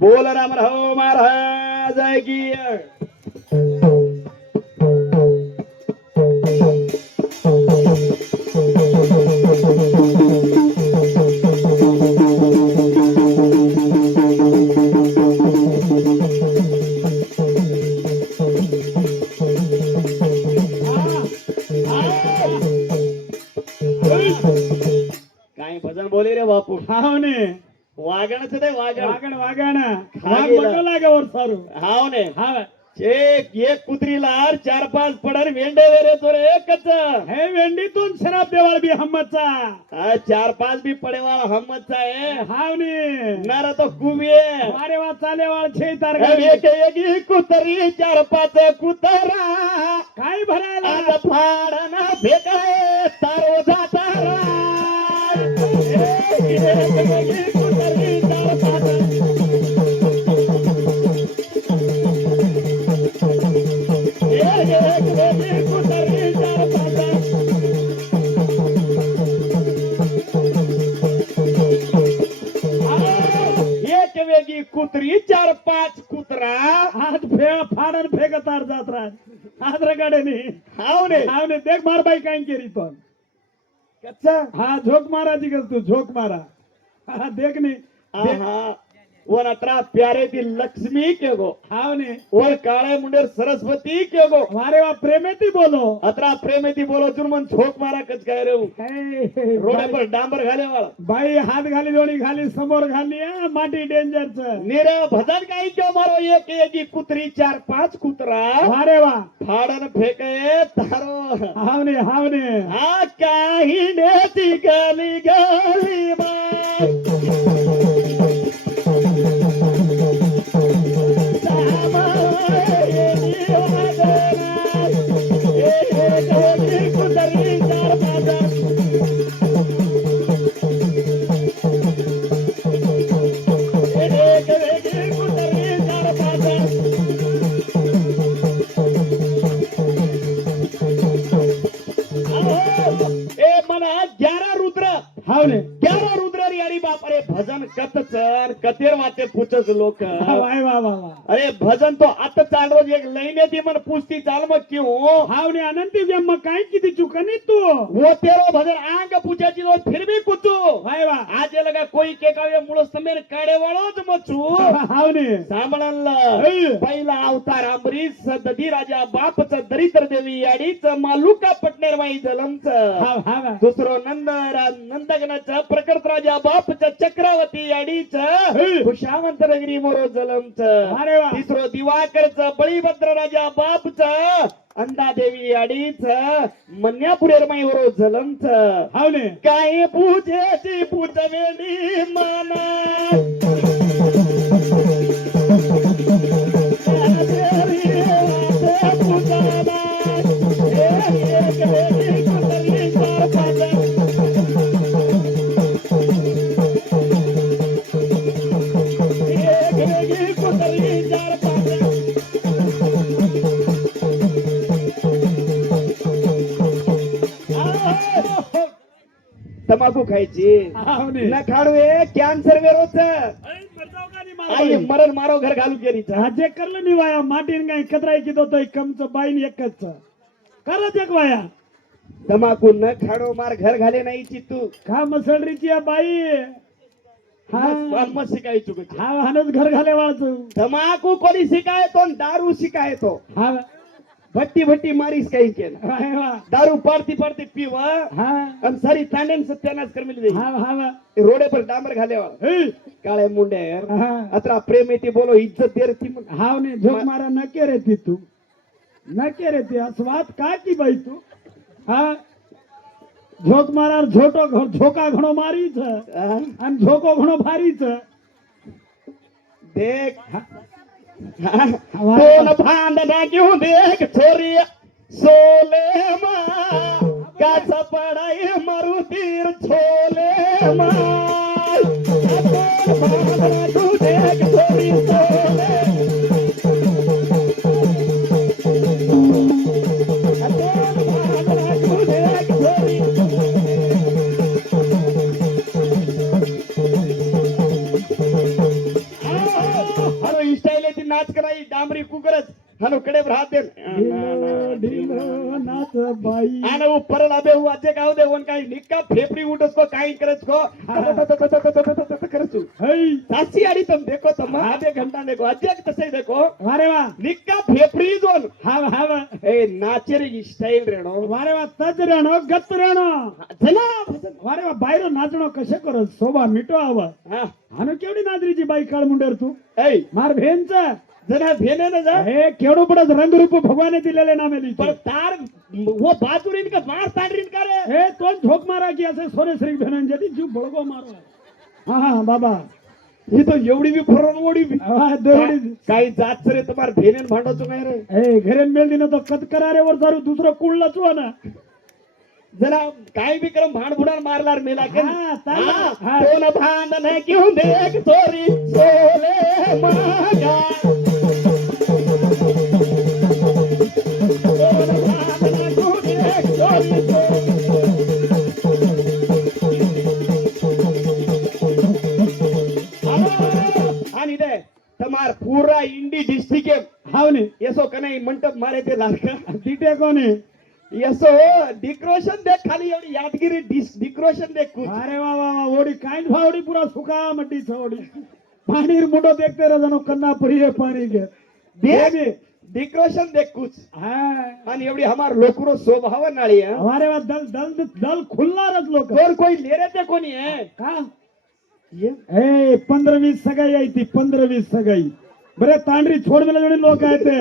बोल राम राव महाराज की काय भजन बोले रे बापू हाव ने वागणच ते वागण वागण वागण वाघ गेला. बघू लागावर सारू हाव ने हा एक कुत्रीला 4-5 पडर वेंडे वेरे तो रे एकच हे वेंडीतून शराब देवाळ बी हमचा 4-5 बी पडेवाला हमचा आहे हाव ने नारा तो कुबिये वारे वा चालेवाळ छे तार एक एक कुतरी 4-5 कुतरा काय भरायला आज फाडना फेकाय तारो जातारा एक कुतरी 4-5 एक वेगी कुत्री 4-5 कुत्रा आज फाडन फेकतार जात राज आज रगाडेनी हाव ने हाव ने देख मार बाई काय केली पण कच्चा हा झोक माराची गस तू झोक मारा हा देख ने आहा वर अतरा प्यारे दी लक्ष्मी के गो हाव ने वर काळे मुंडेर सरस्वती के गो मारे वा प्रेमेती बोलो अतरा प्रेमेती बोलो तुम मन झोक मारा कच काय रे हे, रोडे पर डांबर घाले वाला बाई हात घाली दोणी घाली समोर घाली हा, माटी डेंजरच निरे भजन काही क्यों मारो एक एक कुत्री 4-5 कुत्रा वारे वा फाडन फेके तारो हाव ने हा काही नेती गली गली माय हाव ने 11 रुद्र अरे बाप अरे भजन कत चर कतेर वाते पूछस लोक वाय वा वा वा अरे भजन तो आता चाल रोज एक लईने ती मन पूछती चाल मग क्यों हाव ने अनंती जम्मा काय किती चुकनी तू वो तेरो भजन आंग पूछाची रोज फिर भी कुचू वाय वा आज ये लगा कोई के कावे मुळो समेर काडे वाळोच मचू हाव ने सांभळला ऐ. पहिला अवतार अमरीश दधी राजा बापच दरिद्र देवी याडीच मालुका पटनेर माई जलमच हाव हाव दुसरो नंदगनाचा प्रकट राजा बापच चक्रवती याडीच खुशावंत नगरी मोरो जलमच अरे वा तिसरो दिवाकरच बळीभद्र राजा बापच अंदादेवी याडीच मन्यापुरेर माई वरो जलमच हाव ने काय पूजेची पूजवेली माना तंबाखू खायची हाव ने न खाडवे कॅन्सर वेरोच आई मरण मारो घर घालू केली जे करलं नि वाया माटीन काय कतराय की दोतोय कमच बाईन एकच करत एक वाया तंबाखू न खाडो मार घर घाले नाही तू खा मसळरीची आहे बाई हा मग शिकायचो कशी हा हानच घर घाले वाळतो तंबाखू कोणी शिकायतो न दारू शिकायतो हा भट्टी भट्टी मारीस काही केलं वाय वा दारू पाडती पाडती पिवा हा आणि सारी तांडेन सत्यानाश करमिली हा हा रोडे पर डांबर घाल्यावर ए, काळे मुंडे हा अतरा प्रेम येते बोलो इज्जत दे रे ती मग हाव ने झोक मारा न के रे ती तू न के रे ती अस्वाद का की बाई तू हा झोक मारा झोका घणो मारीच हा? आणि झोको घणो भारीच देख हवा. दोन भांडणा घेऊन देख छोरी सोले मा काच पडाई मारुतीर छोले मा दोन भांडणा घेऊन देख छोरी सोले बाई डांबरी कुकरच हानो कडे राहत दे ढिलो ढिलो नाच बाई आना ऊपर लाबे हुआ जे गाव दे वन काही निक्का फेफड़ी उठस को काही करत को करसु हई सासी आडी तुम देखो तुम आधे घंटा देखो अजय तसे देखो वारे वा निक्का फेफड़ी जोन हाव हाव ए नाचेरी स्टाइल रेणो वारे वा तज रेणो गत रेणो जना वारे वा बायरो नाचणो कशे करो शोभा मिटो आव हा हानो केवडी नादरीची बाई काळ मुंडेर तू ए मार भेनचा जना भेने न जा हे केवढो पडत रंगरूप भगवाने दिलेले नामेली पर तार वो बाजुरीन का मार ताडरीन का रे हे तो झोक मारा की असे सोने श्री भेनंजती जीव बळगो मारो हा हा बाबा ही तो एवढी बी फरवण मोडी बी हा दोडी काही जात रे तुम्हार भेनेन भांडतो काय रे ए घरेन मेल दिनो तो कत करारेवर दारू दुसरो कुळला चुना जरा काही बी करम भांड भुडार मारलार मेला के हा, चालेल. हा. कोण भांडन क्यों देख चोरी सोले मागा कोण भांडन क्यों देख चोरी आणि दे तमार पूरा इंडी डिस्ट्रिक्ट हावने येसो कनाई मंटप मारे ते लाडका तिटे कोणी येसो डेकोरेशन देख खाली एवढी यादगिरी डेकोरेशन देख कुछ अरे वा वा वा ओडी काइन फावडी पूरा सुका मट्टी छोड़ी पानी मुंडो देखते रह जनो कन्ना पड़ी है पानी के देख डेकोरेशन देख कुछ हाँ आणि एवढी हमार लोकरो स्वभाव नाळी है हमारे वहाँ दल दल दल खुलना रच लोक और कोई ले रहे थे कोणी है का ये ए 15-20 सगाई आई थी 15-20 सगाई बरे तांडरी छोड़ में जोड़ी लोग आए थे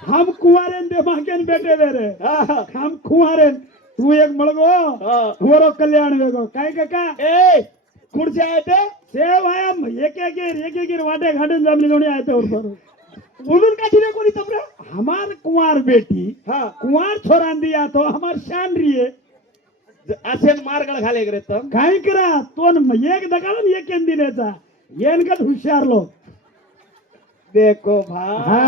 हम कुंवारेन दे माकेन बेटे बेरे हा, हम कुंवारेन तू एक मळगो हा. वरो कल्याण वेगो काय काका ए कुडचे आहे ते सेव आया एक एक वाटे घाटन जमली जोड़ी आए थे ऊपर बोलून का दिले कोणी तमरा हमार कुंवार बेटी हा कुंवार छोरान दिया तो हमार शान रिये असेन मार्गळ घाले रे तम काय करा तो एक दगाडून एक येन दिल्याचा येन का हुशार लोक देखो भा हा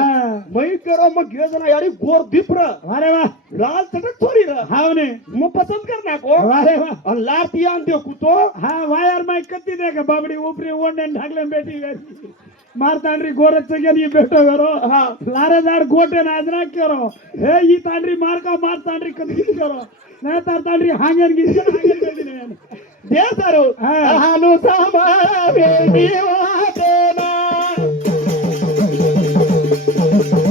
मई करो मग घेऊ जना याडी गोर दिप्र अरे वा लाल चटक छोरी र हावने मग पसंद कर ना को अरे वा और लाती आन दे कुतो हा वायर माय कत्ती दे का बाबडी उपरी ओंडे ढाकले बेटी गई मार तांडरी गोरच गेली बेटो करो हा लारेदार गोटे नाजरा करो हे ई तांडरी मार तांडरी कत्ती करो नाही तर तांडरी हांगेन गिस हांगेन बेटी नाही दे सारो हा. हानु सामा बेबी वाटे ना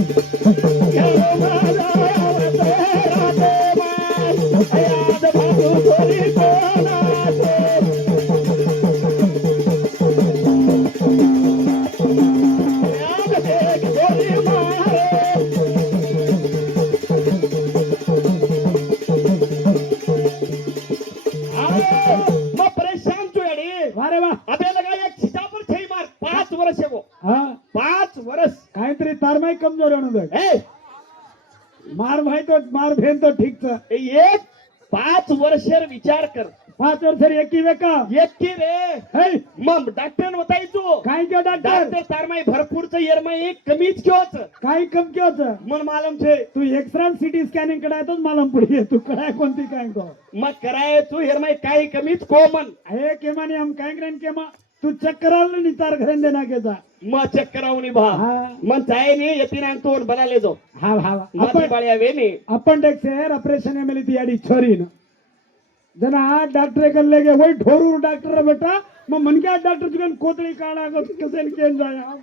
खेलो माझा वसेरा ते मान याद भाऊ सोरी कोणाचे याद देख सोरी मारे मग परेशान तू याडी अरे वा अबे लगा एक छिटापर छई मार 5 वर्ष है वो हा 5 वर्ष काहीतरी तारमाई कमजोर होणं बघ ए मार भाई तो मार भेन तो ठीक छ एक 5 वर्षर विचार कर 5 वर्ष एकी वेका एक की रे हे मग डॉक्टर बताई तू काय क्यों डॉक्टर डॉक्टर तारमाई भरपूरच येरमाई एक कमीच क्योच काय कम क्यों छ मन मालूम छे तू एक्सरा सिटी स्कॅनिंग कडायतोच मला पुढे तू कडाय कोणती काय को मग कराय तू येरमाई काही कमीच कोमन हे केमानी हम काय ग्रेन केमा तू चेक कराल नि तार घरेन देना के जा मग चेक करावनी भा हा मन चाहे नहीं यतीना तो बना ले दो हा हा माती आपण बाळ्या वेनी अपेंडिक्स है ऑपरेशन में मिली थी याडी छोरी न जना डॉक्टर कर लेगे वही ठोरू डॉक्टर है बेटा मैं मन क्या डॉक्टर जुगन कोतरी काड़ा को कसेन केन जाया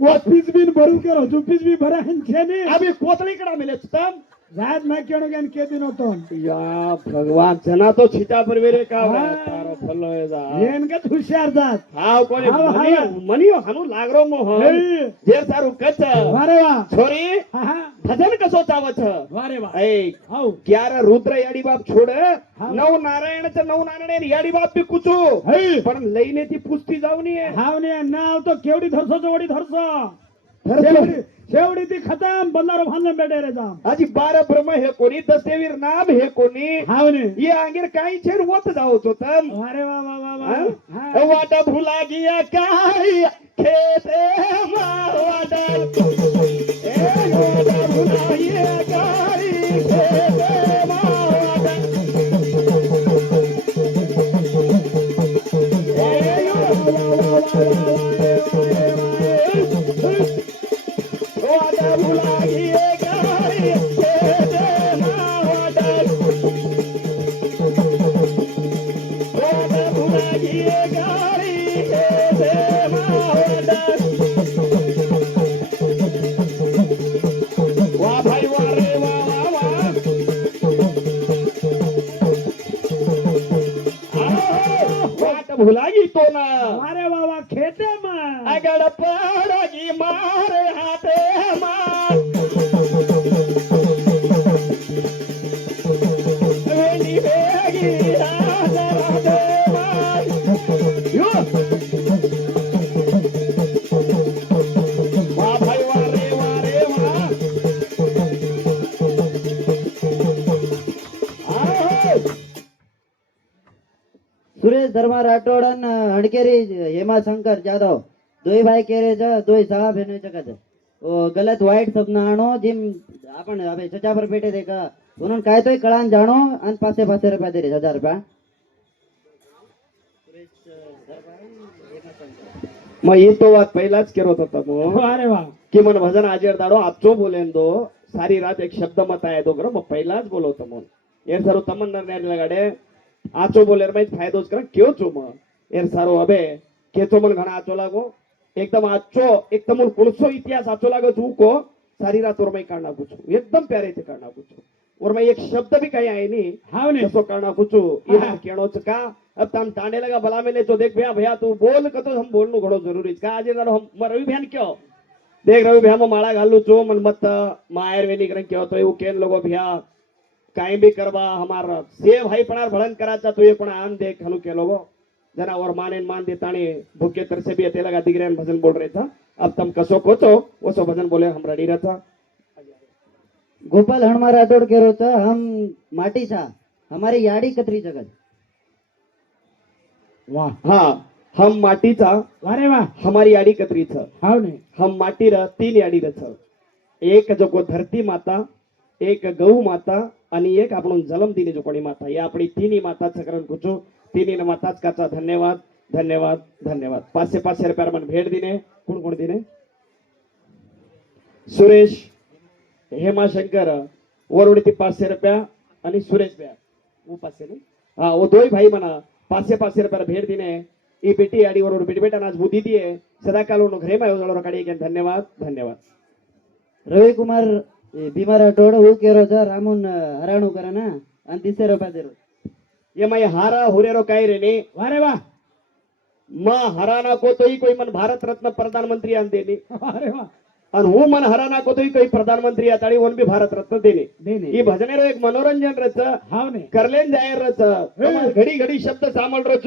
वो फीस भी भरू करो जो फीस भी भरा है छे ने अभी कोतली कड़ा मिले तम रात मैं क्यों ज्ञान के दिन तो या भगवान जना तो छिटा पर वेरे का हा. तारो फल्लो है जा ये इनका होशियार जात हाव कोणी हाव, मनी हाव. मनी हनु लागरो मोह हे जे सारू कच वारे वा छोरी हा हा भजन कसो चावत वारे वा ऐ हाउ 11 रुद्र याडी बाप छोड 9 नारायणचं 9 नारायण याडी बाप बी कुचू हे पण लईने ती पुस्ती जाऊन ये हाव ने नाव तो केवडी धरसो जोडी धरसो धरसो. शेवडी ती खतम बंदारो भांडण बेटे रे जाम आजी 12 ब्रह्म हे कोणी दशवीर नाम हे कोणी हाव ने ये आंगीर काही छेर वत जावत होतम अरे वा वा वा हाँ? वा हा वाटा भुला गया काय खेते वाटा वाटा भुला गया काय खेते वाटा लागी गाडी हे मावडा. वा भाई वा रे वा वा वा. वाट भुलागी तो ना अरे बाबा खेते में अगड़ पड़गी मारे हाथे मार. वेली वेगी राजा राधे मार. यो. वा भाई वा रे वा. आओ. सुरेश धर्मा राठोड आणि हडकेरी हेमा शंकर जाधव दोई भाई केरे छ दोई साहब है चकत ओ गलत वाइट सब ना आणो जिम आपण अबे सजा पर बैठे देखा उन्होंने काय तो कळान जाणो आणि पासे पासे रुपया दे रे 1000 रुपया. मग ही तो वाद पहिलाच करत होता मग अरे वा की मन भजन आजेर दाडो आपचो बोलेन दो सारी रात एक शब्द मत आहे दो करो मग पहिलाच बोलवतो मग एर सारो तमन निर्णय लगाडे आचो बोलेर माहित फायदोच कर क्यों चो मग एर सारो अबे केचो मन घणा आचो लागो एकदम आचो एकदम कुणसो इतिहास आचो लागो तू को सारी रात और मैं काढना कुछ एकदम प्यारे थे काढना कुछ और मैं एक शब्द भी कहीं आए नहीं हाव ने जसो काढना कुछ ये केणो का अब तम तांडे लगा भला मिले तो देख भैया भैया तू बोल कतो हम बोलनो घणो जरूरी का आज दाडो हम रवि बहन क्यों देख रवि भैया माळा घालू चो मन मत मायर वेली करन क्यों तो यू केन लोगो भैया काई भी करवा हमारा से भाई पणार भळन कराचा तो ये पण आन देख हनु के लोगो जना और माने मान देताने भूखे तरसे भी अते लगा दिगरेन भजन बोल रहे था अब तुम कसो कोचो वसो भजन बोले हम रेडी रहता. गोपाल हनुमा राठोड केरो छ हम माटी छा हमारी याडी कतरी जगत. वाह हाँ हम माटीचा अरे वा हमारी याडी कतरी छ हाव ने हम माटी र तीन याडी र छ एक जो को धरती माता एक गौ माता आणि एक आपण जलम दिली जो कोणी माता या आपली तिन्ही माता चक्रण कुचो तिन्ही माताच काचा धन्यवाद धन्यवाद धन्यवाद. 500 रुपया मन भेट दिने कोण कोण दिने सुरेश हेमाशंकर वरुडी 500 रुपया आणि सुरेश भैया वो 500 नहीं हाँ वो दो ही भाई मना 500 रुपया भेट दिने ई बेटी आडी वरुड बेटी बेटा आज बुद्धी दिए सदा काल घरे में जळो काढी धन्यवाद धन्यवाद. रवी कुमार भीमा राठोड हु केरो छ रामून हराणू करा ना आणि 300 रुपया दे रो. ये मैं हारा हुरेरो काय रे ने अरे वाह मां हराना को तो ही कोई मन भारत रत्न प्रधानमंत्री आन देने अरे वाह और हूँ मन हराना को तो ही कोई प्रधानमंत्री आताड़ी वन भी भारत रत्न देने देने ये भजनेरो एक मनोरंजन रच हाव ने करलेन जायर रच घडी घडी शब्द सामल रच